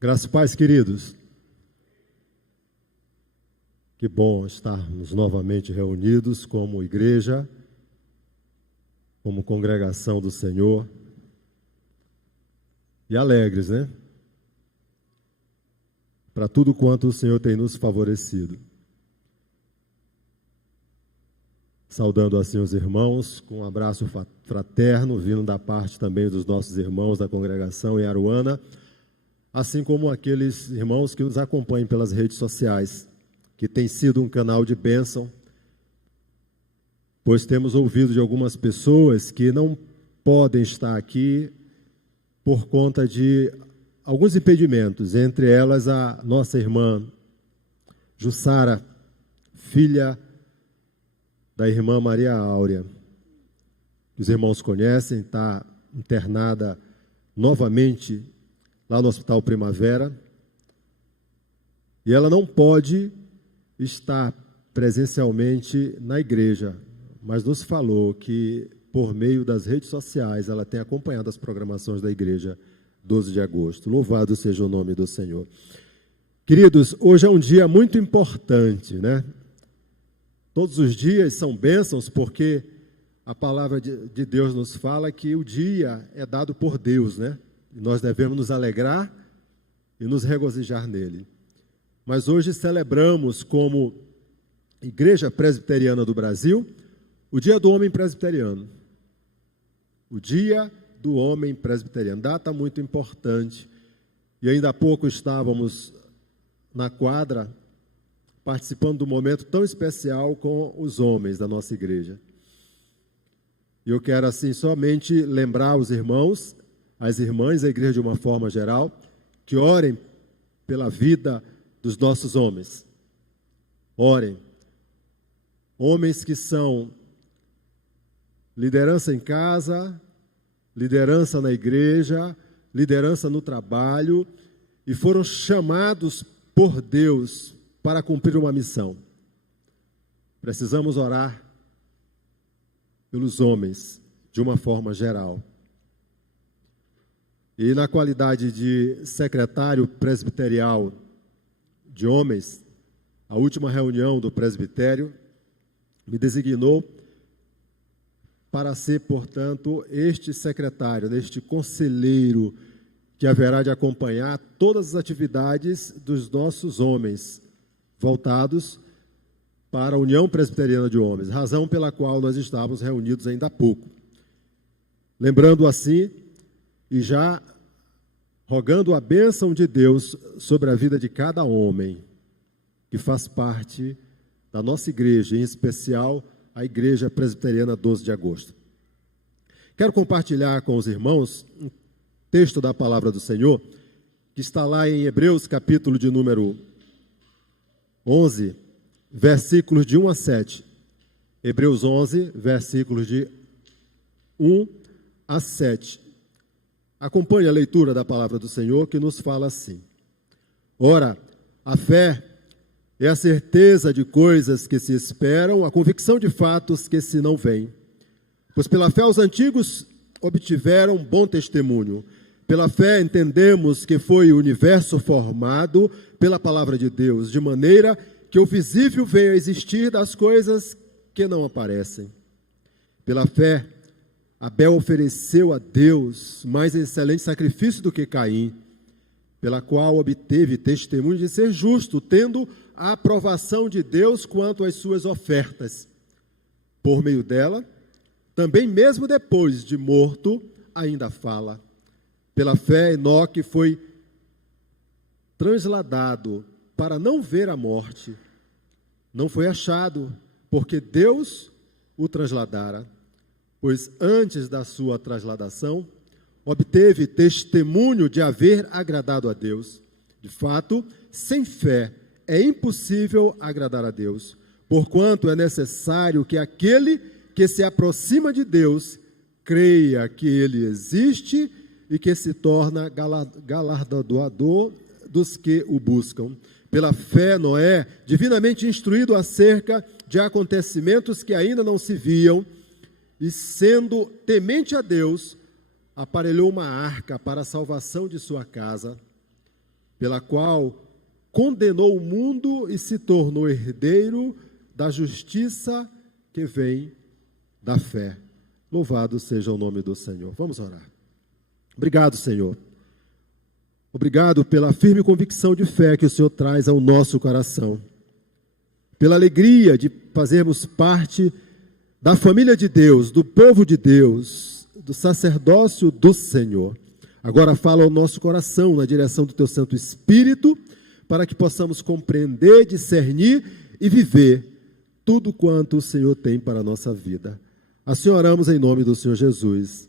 Graças e paz, queridos. Que bom estarmos novamente reunidos como igreja, como congregação do Senhor. E alegres, né? Para tudo quanto o Senhor tem nos favorecido. Saudando assim os irmãos, com um abraço fraterno, vindo da parte também dos nossos irmãos da congregação em Aruana, assim como aqueles irmãos que nos acompanham pelas redes sociais, que tem sido um canal de bênção, pois temos ouvido de algumas pessoas que não podem estar aqui por conta de alguns impedimentos, entre elas a nossa irmã Jussara, filha da irmã Maria Áurea. Os irmãos conhecem, está internada novamente lá no Hospital Primavera, e ela não pode estar presencialmente na igreja, mas nos falou que, por meio das redes sociais, ela tem acompanhado as programações da igreja 12 de agosto. Louvado seja o nome do Senhor. Queridos, hoje é um dia muito importante, né? Todos os dias são bênçãos, porque a palavra de Deus nos fala que o dia é dado por Deus, né? E nós devemos nos alegrar e nos regozijar nele. Mas hoje celebramos, como Igreja Presbiteriana do Brasil, o Dia do Homem Presbiteriano. O Dia do Homem Presbiteriano, data muito importante. E ainda há pouco estávamos na quadra, participando do momento tão especial com os homens da nossa igreja. E eu quero, assim, somente lembrar os irmãos, as irmãs, a igreja de uma forma geral, que orem pela vida dos nossos homens. Orem. Homens que são liderança em casa, liderança na igreja, liderança no trabalho, e foram chamados por Deus para cumprir uma missão. Precisamos orar pelos homens de uma forma geral. E na qualidade de secretário presbiterial de homens, a última reunião do presbitério me designou para ser, portanto, este secretário, este conselheiro que haverá de acompanhar todas as atividades dos nossos homens voltados para a União Presbiteriana de Homens, razão pela qual nós estávamos reunidos ainda há pouco. Lembrando assim, e já rogando a bênção de Deus sobre a vida de cada homem que faz parte da nossa igreja, em especial a Igreja Presbiteriana 12 de agosto. Quero compartilhar com os irmãos um texto da Palavra do Senhor, que está lá em Hebreus, capítulo de número 11, versículos de 1 a 7. Hebreus 11, versículos de 1 a 7. Acompanhe a leitura da Palavra do Senhor, que nos fala assim: Ora, a fé é a certeza de coisas que se esperam, a convicção de fatos que se não veem. Pois pela fé os antigos obtiveram bom testemunho. Pela fé entendemos que foi o universo formado pela palavra de Deus, de maneira que o visível veio a existir das coisas que não aparecem. Pela fé, Abel ofereceu a Deus mais excelente sacrifício do que Caim, pela qual obteve testemunho de ser justo, tendo a aprovação de Deus quanto às suas ofertas. Por meio dela, também mesmo depois de morto, ainda fala. Pela fé, Enoque foi transladado para não ver a morte. Não foi achado, porque Deus o transladara. Pois antes da sua transladação, obteve testemunho de haver agradado a Deus. De fato, sem fé é impossível agradar a Deus, porquanto é necessário que aquele que se aproxima de Deus creia que Ele existe e que se torna galardoador dos que o buscam. Pela fé, Noé, divinamente instruído acerca de acontecimentos que ainda não se viam, e sendo temente a Deus, aparelhou uma arca para a salvação de sua casa. pela qual condenou o mundo e se tornou herdeiro da justiça que vem da fé. Louvado seja o nome do Senhor. Vamos orar. Obrigado, Senhor. Obrigado pela firme convicção de fé que o Senhor traz ao nosso coração. Pela alegria de fazermos parte da família de Deus, do povo de Deus, do sacerdócio do Senhor. Agora fala ao nosso coração na direção do Teu Santo Espírito, para que possamos compreender, discernir e viver tudo quanto o Senhor tem para a nossa vida. Assim oramos em nome do Senhor Jesus.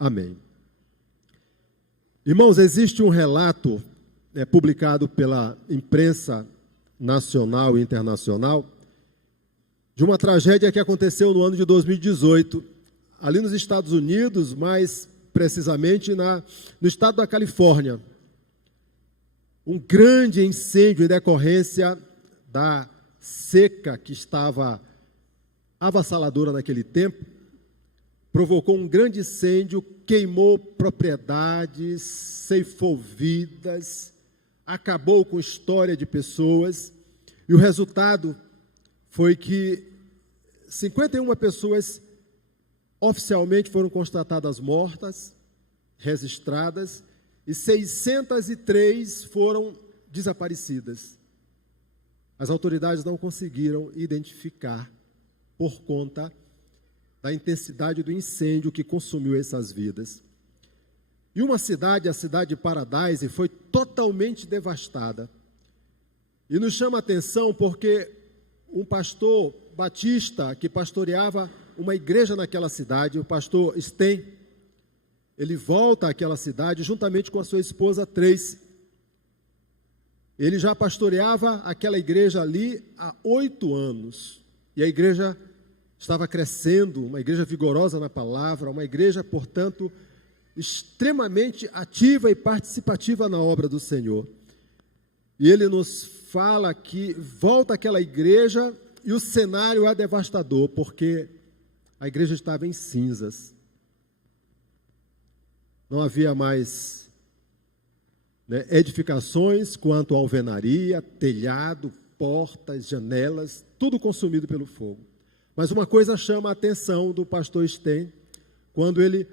Amém. Irmãos, existe um relato publicado pela imprensa nacional e internacional de uma tragédia que aconteceu no ano de 2018, ali nos Estados Unidos, mais precisamente no estado da Califórnia. Um grande incêndio em decorrência da seca que estava avassaladora naquele tempo, provocou um grande incêndio, queimou propriedades, ceifou vidas, acabou com história de pessoas, e o resultado foi que 51 pessoas oficialmente foram constatadas mortas, registradas, e 603 foram desaparecidas. As autoridades não conseguiram identificar por conta da intensidade do incêndio que consumiu essas vidas. E uma cidade, a cidade de Paradise, foi totalmente devastada. E nos chama a atenção porque um pastor batista que pastoreava uma igreja naquela cidade, o pastor Sten, ele volta àquela cidade juntamente com a sua esposa Tracy. Ele já pastoreava aquela igreja ali há 8 anos. E a igreja estava crescendo, uma igreja vigorosa na palavra, uma igreja, portanto, extremamente ativa e participativa na obra do Senhor. E ele nos fala que volta àquela igreja e o cenário é devastador, porque a igreja estava em cinzas. Não havia mais edificações quanto a alvenaria, telhado, portas, janelas, tudo consumido pelo fogo. Mas uma coisa chama a atenção do pastor Sten, quando ele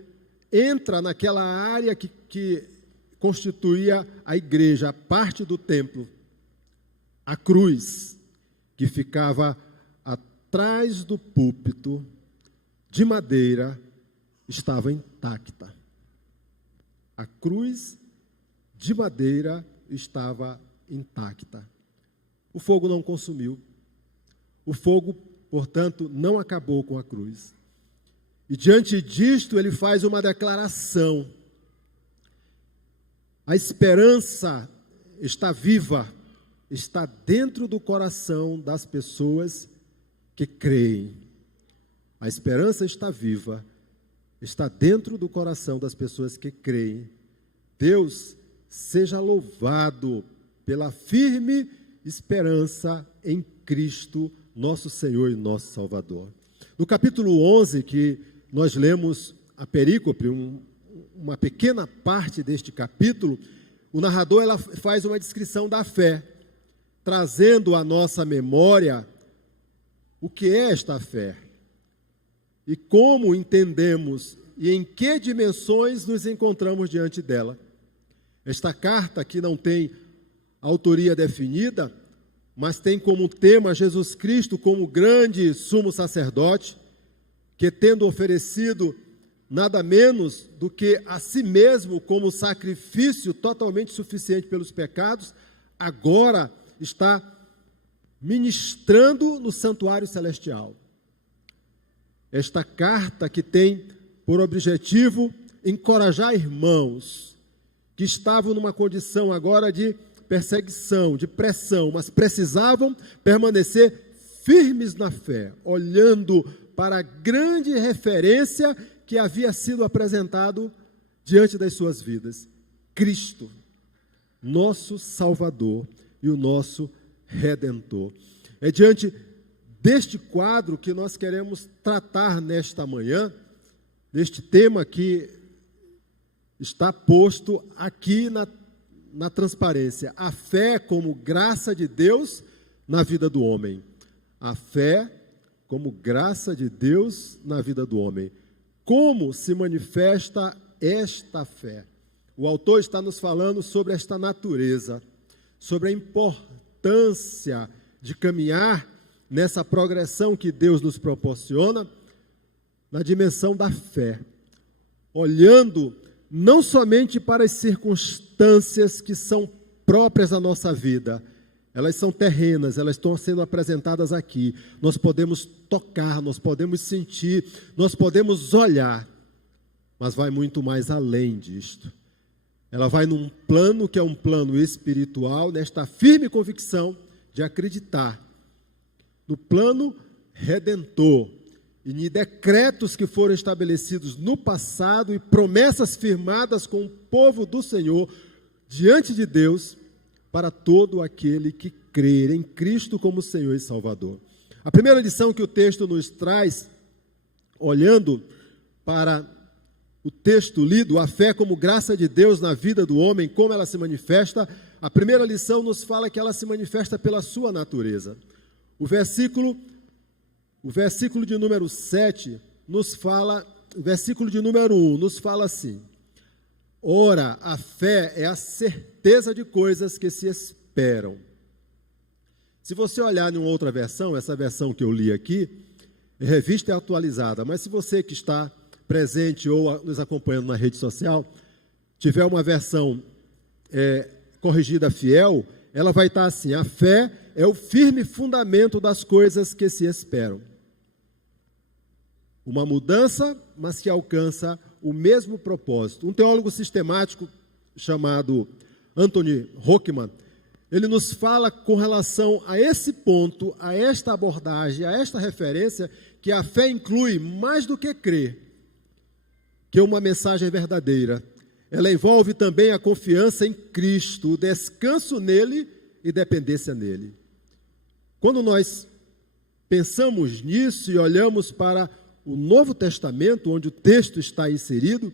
entra naquela área que constituía a igreja, a parte do templo, a cruz, que ficava atrás do púlpito, de madeira, estava intacta. A cruz de madeira estava intacta. O fogo não consumiu. O fogo, portanto, não acabou com a cruz. E diante disto, ele faz uma declaração. A esperança está viva, está dentro do coração das pessoas que creem. A esperança está viva, está dentro do coração das pessoas que creem. Deus seja louvado pela firme esperança em Cristo, nosso Senhor e nosso Salvador. No capítulo 11, que nós lemos a perícope, uma pequena parte deste capítulo, o narrador faz uma descrição da fé, trazendo à nossa memória o que é esta fé e como entendemos e em que dimensões nos encontramos diante dela. Esta carta, que não tem autoria definida, mas tem como tema Jesus Cristo como grande sumo sacerdote, que tendo oferecido nada menos do que a si mesmo como sacrifício totalmente suficiente pelos pecados, agora está ministrando no santuário celestial. Esta carta que tem por objetivo encorajar irmãos que estavam numa condição agora de perseguição, de pressão, mas precisavam permanecer firmes na fé, olhando para a grande referência que havia sido apresentado diante das suas vidas. Cristo, nosso Salvador e o nosso Redentor. É diante deste quadro que nós queremos tratar nesta manhã, deste tema que está posto aqui na transparência. A fé como graça de Deus na vida do homem. A fé como graça de Deus na vida do homem. Como se manifesta esta fé? O autor está nos falando sobre esta natureza, sobre a importância de caminhar nessa progressão que Deus nos proporciona na dimensão da fé, olhando não somente para as circunstâncias que são próprias da nossa vida, elas são terrenas, elas estão sendo apresentadas aqui, nós podemos tocar, nós podemos sentir, nós podemos olhar, mas vai muito mais além disto. Ela vai num plano que é um plano espiritual, nesta firme convicção de acreditar no plano redentor e em decretos que foram estabelecidos no passado e promessas firmadas com o povo do Senhor diante de Deus para todo aquele que crer em Cristo como Senhor e Salvador. A primeira lição que o texto nos traz, olhando para o texto lido, a fé como graça de Deus na vida do homem, como ela se manifesta, a primeira lição nos fala que ela se manifesta pela sua natureza. O versículo de número 7 nos fala, o versículo de número 1 nos fala assim: ora, a fé é a certeza de coisas que se esperam. Se você olhar em uma outra versão, essa versão que eu li aqui, revista e atualizada, mas se você que está presente ou nos acompanhando na rede social, tiver uma versão corrigida fiel, ela vai estar assim: a fé é o firme fundamento das coisas que se esperam. Uma mudança, mas que alcança o mesmo propósito. Um teólogo sistemático chamado Anthony Hockman, ele nos fala com relação a esse ponto, a esta abordagem, a esta referência, que a fé inclui mais do que crer, que uma mensagem verdadeira. Ela envolve também a confiança em Cristo, o descanso nele e dependência nele. Quando nós pensamos nisso e olhamos para o Novo Testamento, onde o texto está inserido,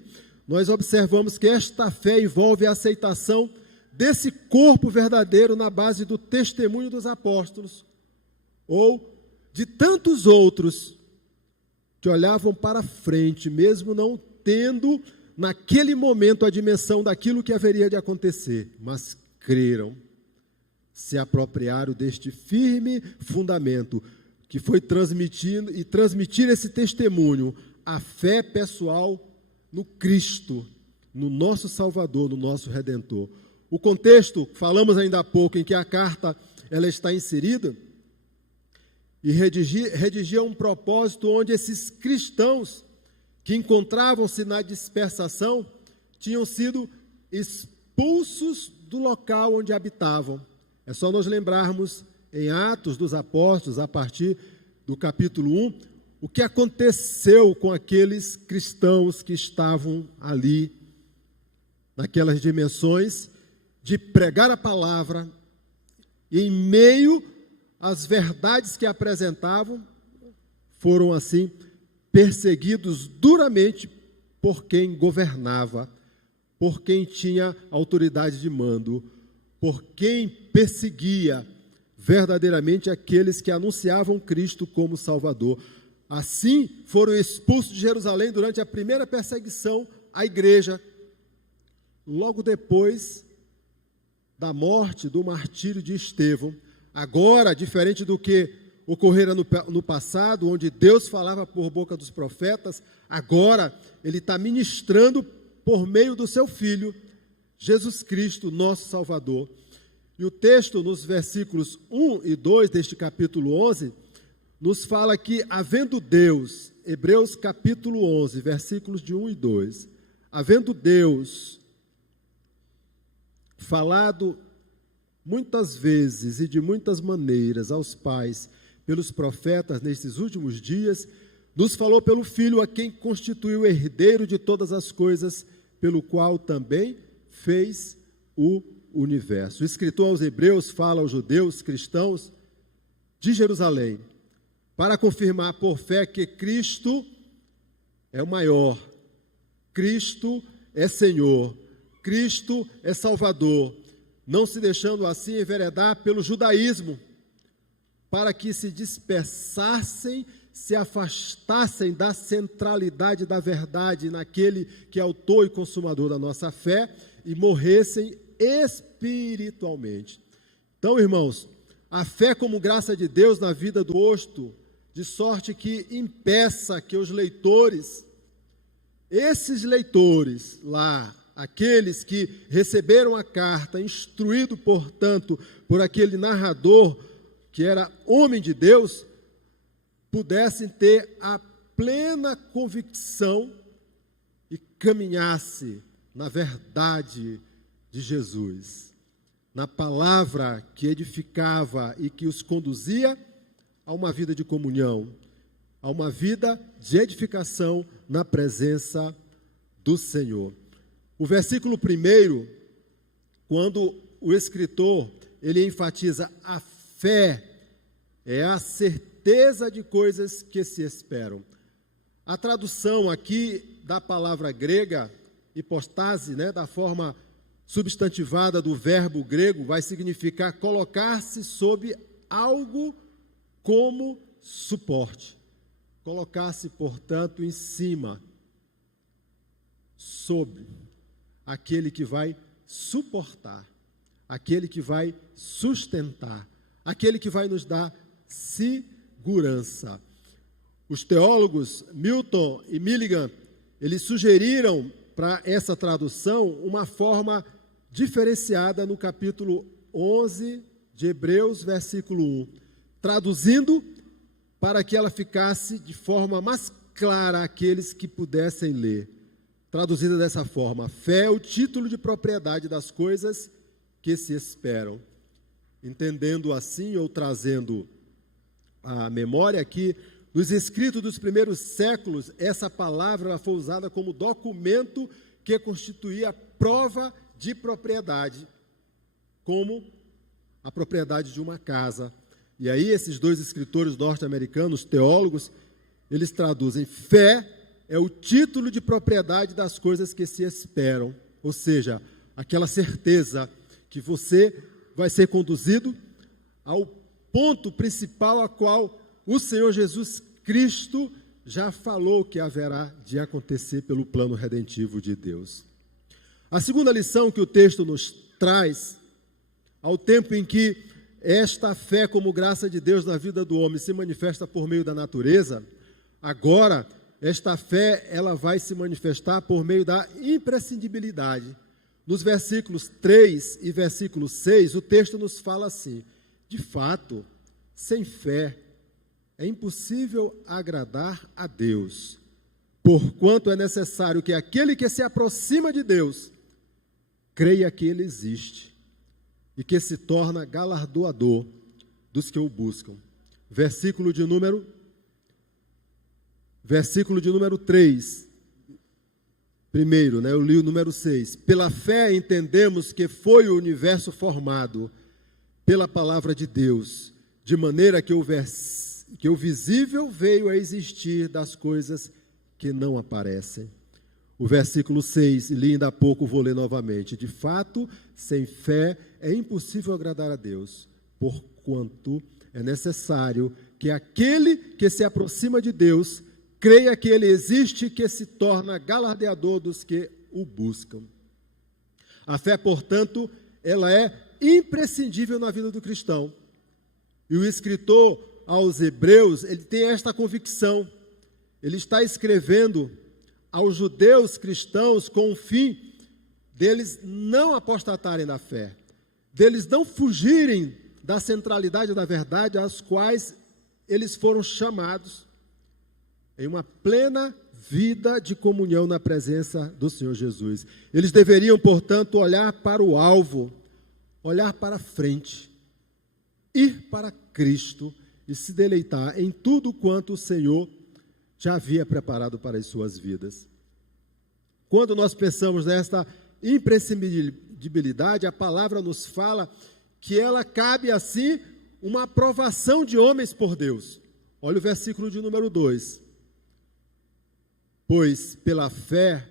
nós observamos que esta fé envolve a aceitação desse corpo verdadeiro na base do testemunho dos apóstolos, ou de tantos outros que olhavam para frente, mesmo não tendo naquele momento a dimensão daquilo que haveria de acontecer, mas creram, se apropriaram deste firme fundamento, que foi transmitir esse testemunho, a fé pessoal no Cristo, no nosso Salvador, no nosso Redentor. O contexto, falamos ainda há pouco, em que a carta ela está inserida, e redigia um propósito onde esses cristãos que encontravam-se na dispersação tinham sido expulsos do local onde habitavam. É só nós lembrarmos em Atos dos Apóstolos, a partir do capítulo 1, o que aconteceu com aqueles cristãos que estavam ali, naquelas dimensões de pregar a palavra, e em meio às verdades que apresentavam, foram assim perseguidos duramente por quem governava, por quem tinha autoridade de mando, por quem perseguia verdadeiramente aqueles que anunciavam Cristo como Salvador. Assim, foram expulsos de Jerusalém durante a primeira perseguição à igreja, logo depois da morte, do martírio de Estevão. Agora, diferente do que ocorrera no passado, onde Deus falava por boca dos profetas, agora ele está ministrando por meio do seu Filho, Jesus Cristo, nosso Salvador. E o texto, nos versículos 1 e 2 deste capítulo 11, nos fala que, havendo Deus, Hebreus capítulo 11, versículos de 1 e 2, havendo Deus falado muitas vezes e de muitas maneiras aos pais, pelos profetas nestes últimos dias, nos falou pelo Filho, a quem constituiu herdeiro de todas as coisas, pelo qual também fez o universo. O escritor aos Hebreus fala aos judeus cristãos de Jerusalém, para confirmar por fé que Cristo é o maior, Cristo é Senhor, Cristo é Salvador, não se deixando assim enveredar pelo judaísmo, para que se dispersassem, se afastassem da centralidade da verdade naquele que é autor e consumador da nossa fé e morressem espiritualmente. Então, irmãos, a fé como graça de Deus na vida do oposto, de sorte que impeça que os leitores, esses leitores lá, aqueles que receberam a carta, instruído, portanto, por aquele narrador que era homem de Deus, pudessem ter a plena convicção e caminhasse na verdade de Jesus, na palavra que edificava e que os conduzia a uma vida de comunhão, a uma vida de edificação na presença do Senhor. O versículo 1, quando o escritor, ele enfatiza a fé, é a certeza de coisas que se esperam. A tradução aqui da palavra grega, hipostase, da forma substantivada do verbo grego, vai significar colocar-se sob algo como suporte. Colocar-se, portanto, em cima, sobre aquele que vai suportar, aquele que vai sustentar, aquele que vai nos dar segurança. Os teólogos Milton e Milligan, eles sugeriram para essa tradução uma forma diferenciada no capítulo 11 de Hebreus, versículo 1, traduzindo para que ela ficasse de forma mais clara àqueles que pudessem ler. Traduzida dessa forma: fé é o título de propriedade das coisas que se esperam. Entendendo assim, ou trazendo à memória que, nos escritos dos primeiros séculos, essa palavra foi usada como documento que constituía prova de propriedade, como a propriedade de uma casa. E aí esses dois escritores norte-americanos, teólogos, eles traduzem: fé é o título de propriedade das coisas que se esperam, ou seja, aquela certeza que você vai ser conduzido ao ponto principal a qual o Senhor Jesus Cristo já falou que haverá de acontecer pelo plano redentivo de Deus. A segunda lição que o texto nos traz, ao tempo em que esta fé como graça de Deus na vida do homem se manifesta por meio da natureza, agora esta fé ela vai se manifestar por meio da imprescindibilidade. Nos versículos 3 e versículo 6, o texto nos fala assim: de fato, sem fé é impossível agradar a Deus, porquanto é necessário que aquele que se aproxima de Deus creia que Ele existe e que se torna galardoador dos que o buscam. Versículo de número 3, primeiro, eu li o número 6. Pela fé entendemos que foi o universo formado pela palavra de Deus, de maneira que o visível veio a existir das coisas que não aparecem. O versículo 6, li ainda há pouco, vou ler novamente. De fato, sem fé é impossível agradar a Deus, porquanto é necessário que aquele que se aproxima de Deus creia que Ele existe e que se torna galardeador dos que o buscam. A fé, portanto, ela é imprescindível na vida do cristão. E o escritor aos Hebreus, ele tem esta convicção. Ele está escrevendo aos judeus cristãos com o fim deles não apostatarem da fé, deles não fugirem da centralidade da verdade às quais eles foram chamados em uma plena vida de comunhão na presença do Senhor Jesus. Eles deveriam, portanto, olhar para o alvo, olhar para frente, ir para Cristo e se deleitar em tudo quanto o Senhor já havia preparado para as suas vidas. Quando nós pensamos nesta imprescindibilidade, a palavra nos fala que ela cabe, assim, uma aprovação de homens por Deus. Olha o versículo de número 2. Pois pela fé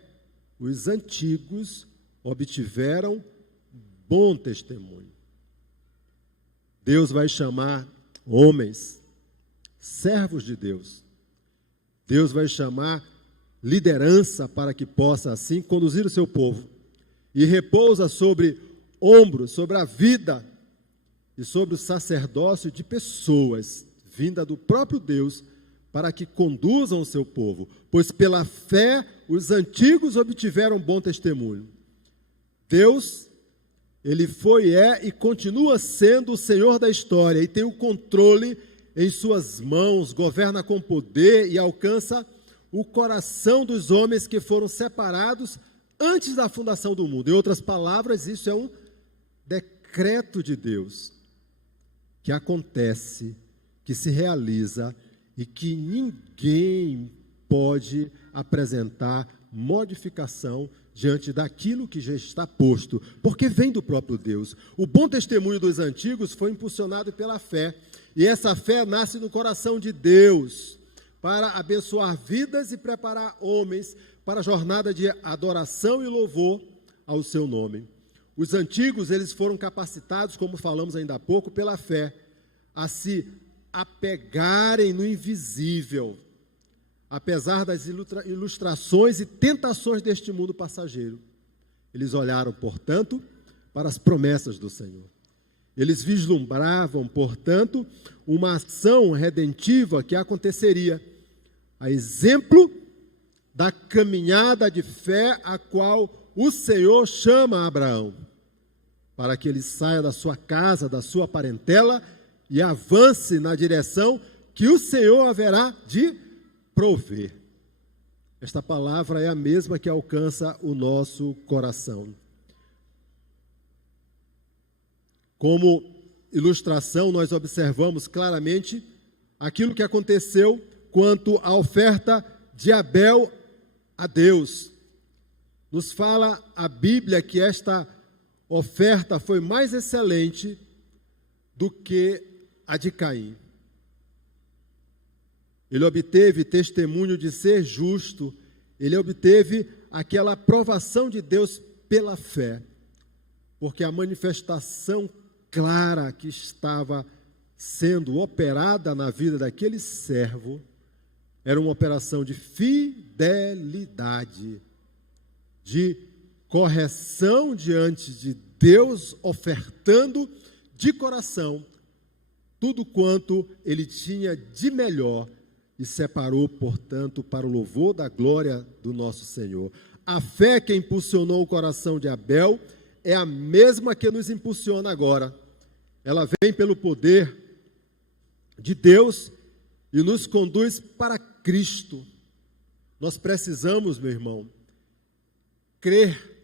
os antigos obtiveram bom testemunho. Deus vai chamar homens, servos de Deus. Deus vai chamar liderança para que possa, assim, conduzir o seu povo. E repousa sobre ombros, sobre a vida e sobre o sacerdócio de pessoas, vinda do próprio Deus, para que conduzam o seu povo. Pois pela fé os antigos obtiveram bom testemunho. Deus, Ele foi, é e continua sendo o Senhor da história e tem o controle em suas mãos, governa com poder e alcança o coração dos homens que foram separados antes da fundação do mundo. Em outras palavras, isso é um decreto de Deus que acontece, que se realiza e que ninguém pode apresentar modificação diante daquilo que já está posto, porque vem do próprio Deus. O bom testemunho dos antigos foi impulsionado pela fé, e essa fé nasce no coração de Deus, para abençoar vidas e preparar homens para a jornada de adoração e louvor ao seu nome. Os antigos, eles foram capacitados, como falamos ainda há pouco, pela fé, a se apegarem no invisível, apesar das ilustrações e tentações deste mundo passageiro. Eles olharam, portanto, para as promessas do Senhor. Eles vislumbravam, portanto, uma ação redentiva que aconteceria, a exemplo da caminhada de fé a qual o Senhor chama Abraão, para que ele saia da sua casa, da sua parentela e avance na direção que o Senhor haverá de prover. Esta palavra é a mesma que alcança o nosso coração. Como ilustração, nós observamos claramente aquilo que aconteceu quanto à oferta de Abel a Deus. Nos fala a Bíblia que esta oferta foi mais excelente do que a de Caim. Ele obteve testemunho de ser justo, ele obteve aquela aprovação de Deus pela fé, porque a manifestação clara que estava sendo operada na vida daquele servo era uma operação de fidelidade, de correção diante de Deus, ofertando de coração tudo quanto ele tinha de melhor e separou, portanto, para o louvor da glória do nosso Senhor. A fé que impulsionou o coração de Abel é a mesma que nos impulsiona agora. Ela vem pelo poder de Deus e nos conduz para Cristo. Nós precisamos, meu irmão, crer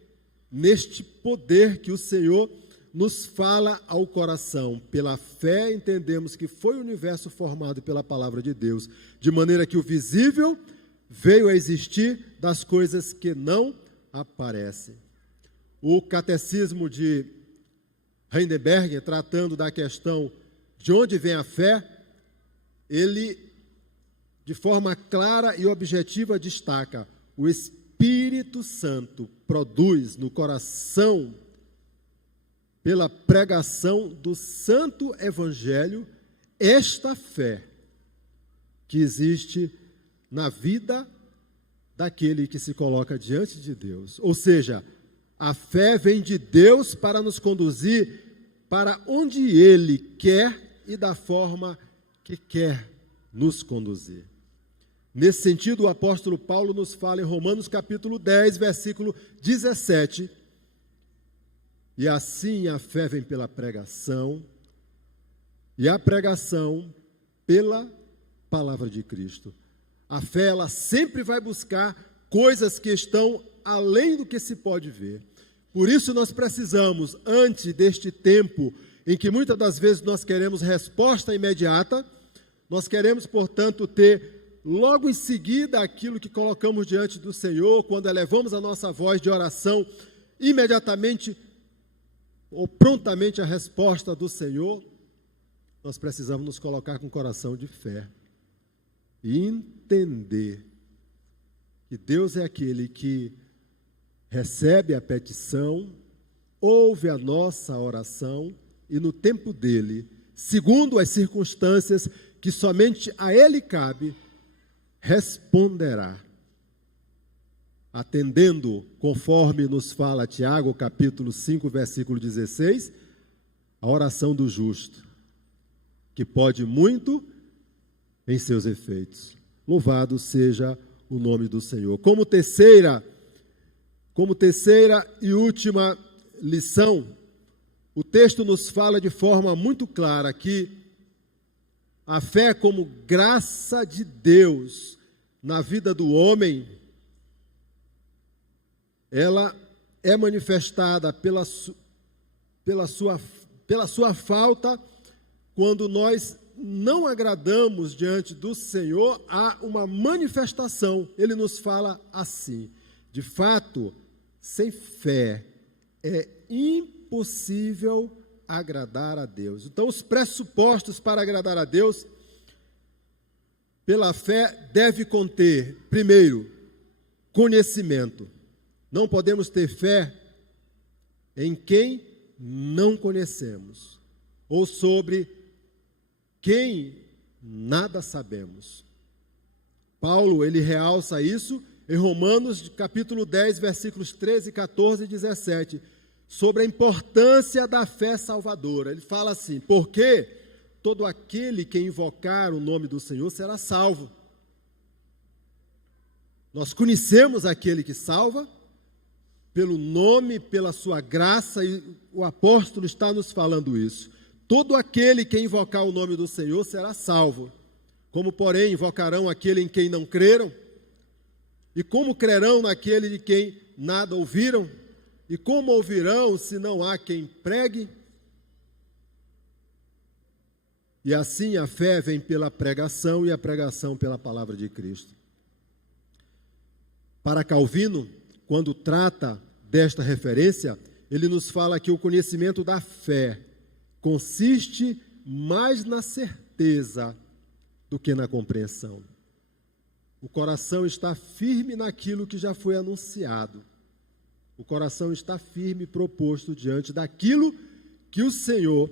neste poder que o Senhor nos fala ao coração. Pela fé entendemos que foi o universo formado pela palavra de Deus, de maneira que o visível veio a existir das coisas que não aparecem. O catecismo de Heidelberg, tratando da questão de onde vem a fé, ele, de forma clara e objetiva, destaca: o Espírito Santo produz no coração, pela pregação do Santo Evangelho, esta fé que existe na vida daquele que se coloca diante de Deus. Ou seja, a fé vem de Deus para nos conduzir para onde Ele quer e da forma que quer nos conduzir. Nesse sentido, o apóstolo Paulo nos fala em Romanos capítulo 10, versículo 17, e assim a fé vem pela pregação, e a pregação pela palavra de Cristo. A fé, ela sempre vai buscar coisas que estão além do que se pode ver. Por isso nós precisamos, antes deste tempo, em que muitas das vezes nós queremos resposta imediata, nós queremos, portanto, ter logo em seguida aquilo que colocamos diante do Senhor, quando elevamos a nossa voz de oração, imediatamente ou prontamente a resposta do Senhor, nós precisamos nos colocar com o coração de fé e entender que Deus é aquele que recebe a petição ouve a nossa oração e no tempo dele, segundo as circunstâncias que somente a ele cabe, responderá. Atendendo, conforme nos fala Tiago, capítulo 5, versículo 16, a oração do justo, que pode muito em seus efeitos. Louvado seja o nome do Senhor. Como terceira e última lição, o texto nos fala de forma muito clara que a fé como graça de Deus na vida do homem, ela é manifestada pela sua falta quando nós não agradamos diante do Senhor. Há uma manifestação. Ele nos fala assim: de fato, sem fé é impossível agradar a Deus. Então, os pressupostos para agradar a Deus pela fé deve conter, primeiro, conhecimento. Não podemos ter fé em quem não conhecemos, ou sobre quem nada sabemos. Paulo, ele realça isso em Romanos, capítulo 10, versículos 13, 14 e 17, sobre a importância da fé salvadora. Ele fala assim: porque todo aquele que invocar o nome do Senhor será salvo. Nós conhecemos aquele que salva, pelo nome, pela sua graça, e o apóstolo está nos falando isso. Todo aquele que invocar o nome do Senhor será salvo. Como, porém, invocarão aquele em quem não creram? E como crerão naquele de quem nada ouviram? E como ouvirão se não há quem pregue? E assim a fé vem pela pregação e a pregação pela palavra de Cristo. Para Calvino, quando trata desta referência, ele nos fala que o conhecimento da fé consiste mais na certeza do que na compreensão. O coração está firme naquilo que já foi anunciado. O coração está firme, proposto diante daquilo que o Senhor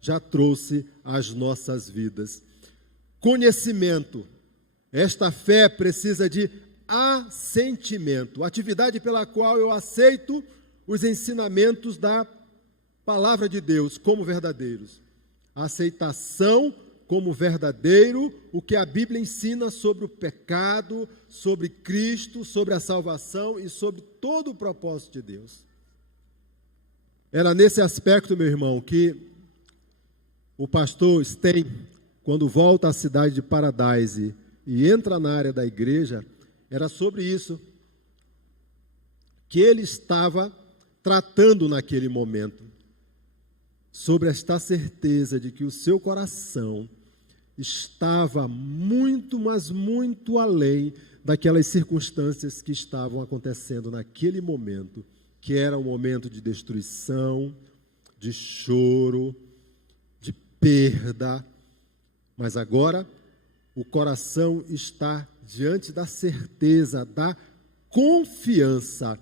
já trouxe às nossas vidas. Conhecimento. Esta fé precisa de assentimento, atividade pela qual eu aceito os ensinamentos da palavra de Deus como verdadeiros. A aceitação como verdadeiro o que a Bíblia ensina sobre o pecado, sobre Cristo, sobre a salvação e sobre todo o propósito de Deus. Era nesse aspecto, meu irmão, que o pastor Sten, quando volta à cidade de Paradise e entra na área da igreja, era sobre isso que ele estava tratando naquele momento, sobre esta certeza de que o seu coração estava muito, mas muito além daquelas circunstâncias que estavam acontecendo naquele momento, que era um momento de destruição, de choro, de perda, mas agora o coração está diante da certeza, da confiança.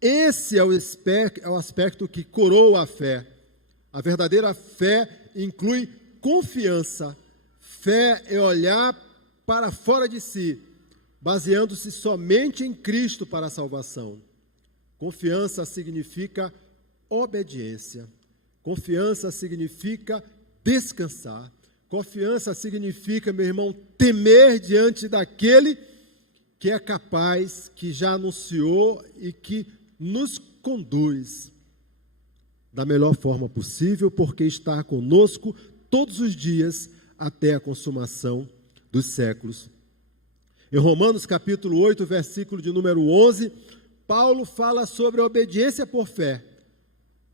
Esse é o aspecto que coroa a fé. A verdadeira fé inclui confiança. Fé é olhar para fora de si, baseando-se somente em Cristo para a salvação. Confiança significa obediência. Confiança significa descansar. Confiança significa, meu irmão, temer diante daquele que é capaz, que já anunciou e que nos conduz da melhor forma possível, porque está conosco todos os dias até a consumação dos séculos. Em Romanos capítulo 8, versículo de número 11, Paulo fala sobre a obediência por fé.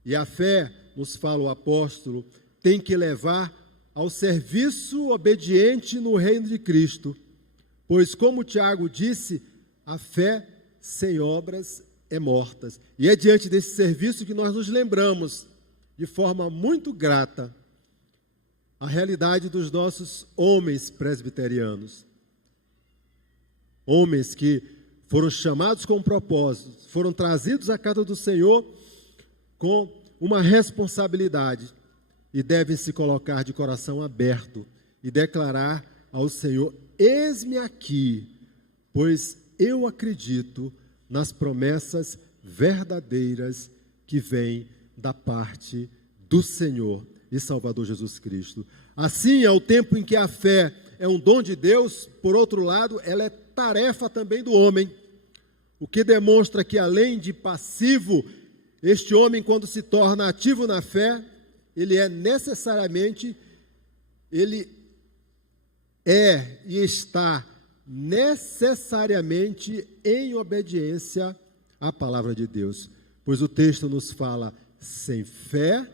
E a fé, nos fala o apóstolo, tem que levar ao serviço obediente no reino de Cristo. Pois, como Tiago disse, a fé sem obras é morta. E é diante desse serviço que nós nos lembramos, de forma muito grata, a realidade dos nossos homens presbiterianos. Homens que foram chamados com propósito, foram trazidos à casa do Senhor com uma responsabilidade e devem se colocar de coração aberto e declarar ao Senhor: eis-me aqui, pois eu acredito nas promessas verdadeiras que vêm da parte do Senhor e Salvador Jesus Cristo. Assim, ao tempo em que a fé é um dom de Deus, por outro lado, ela é tarefa também do homem, o que demonstra que, além de passivo, este homem, quando se torna ativo na fé, ele e está necessariamente em obediência à palavra de Deus, pois o texto nos fala: sem fé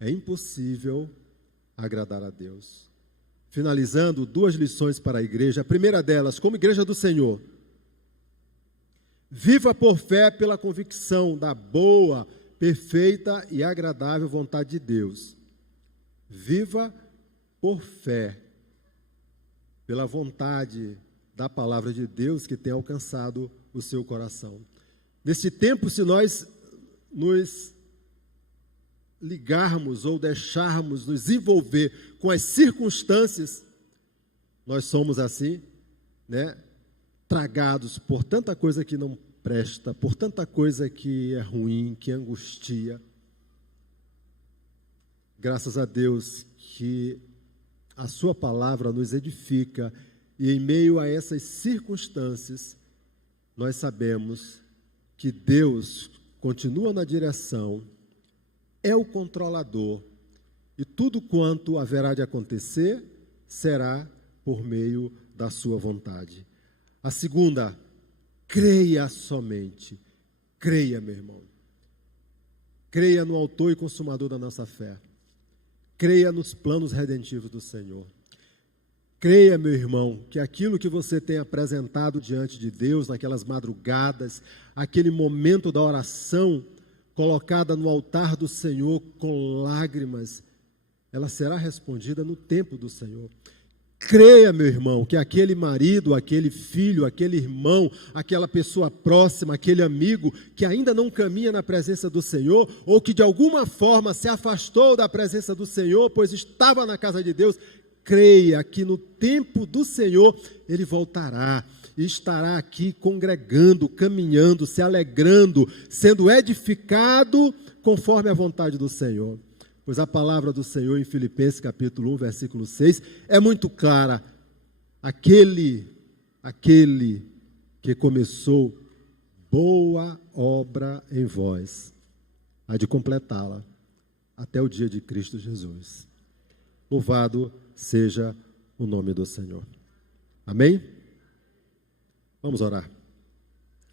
é impossível agradar a Deus. Finalizando, 2 lições para a igreja. A primeira delas, como igreja do Senhor: viva por fé pela convicção da boa, perfeita e agradável vontade de Deus. Viva por fé pela vontade da palavra de Deus que tem alcançado o seu coração. Nesse tempo, se nós nos ligarmos ou deixarmos nos envolver com as circunstâncias, nós somos assim, tragados por tanta coisa que não presta, por tanta coisa que é ruim, que angustia. Graças a Deus que a sua palavra nos edifica, e em meio a essas circunstâncias, nós sabemos que Deus continua na direção, é o controlador, e tudo quanto haverá de acontecer será por meio da sua vontade. A segunda, creia somente. Creia, meu irmão. Creia no autor e consumador da nossa fé. Creia nos planos redentivos do Senhor. Creia, meu irmão, que aquilo que você tem apresentado diante de Deus, naquelas madrugadas, aquele momento da oração colocada no altar do Senhor com lágrimas, ela será respondida no tempo do Senhor. Creia, meu irmão, que aquele marido, aquele filho, aquele irmão, aquela pessoa próxima, aquele amigo que ainda não caminha na presença do Senhor, ou que de alguma forma se afastou da presença do Senhor, pois estava na casa de Deus, creia que no tempo do Senhor ele voltará e estará aqui congregando, caminhando, se alegrando, sendo edificado conforme a vontade do Senhor. Pois a palavra do Senhor em Filipenses capítulo 1, versículo 6, é muito clara. Aquele que começou boa obra em vós, há de completá-la até o dia de Cristo Jesus. Louvado seja o nome do Senhor. Amém? Vamos orar.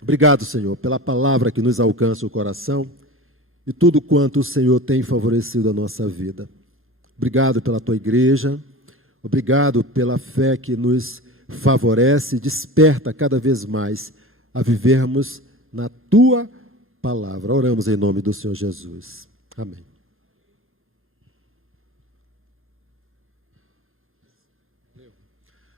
Obrigado, Senhor, pela palavra que nos alcança o coração e tudo quanto o Senhor tem favorecido a nossa vida. Obrigado pela tua igreja, obrigado pela fé que nos favorece e desperta cada vez mais a vivermos na tua palavra. Oramos em nome do Senhor Jesus. Amém.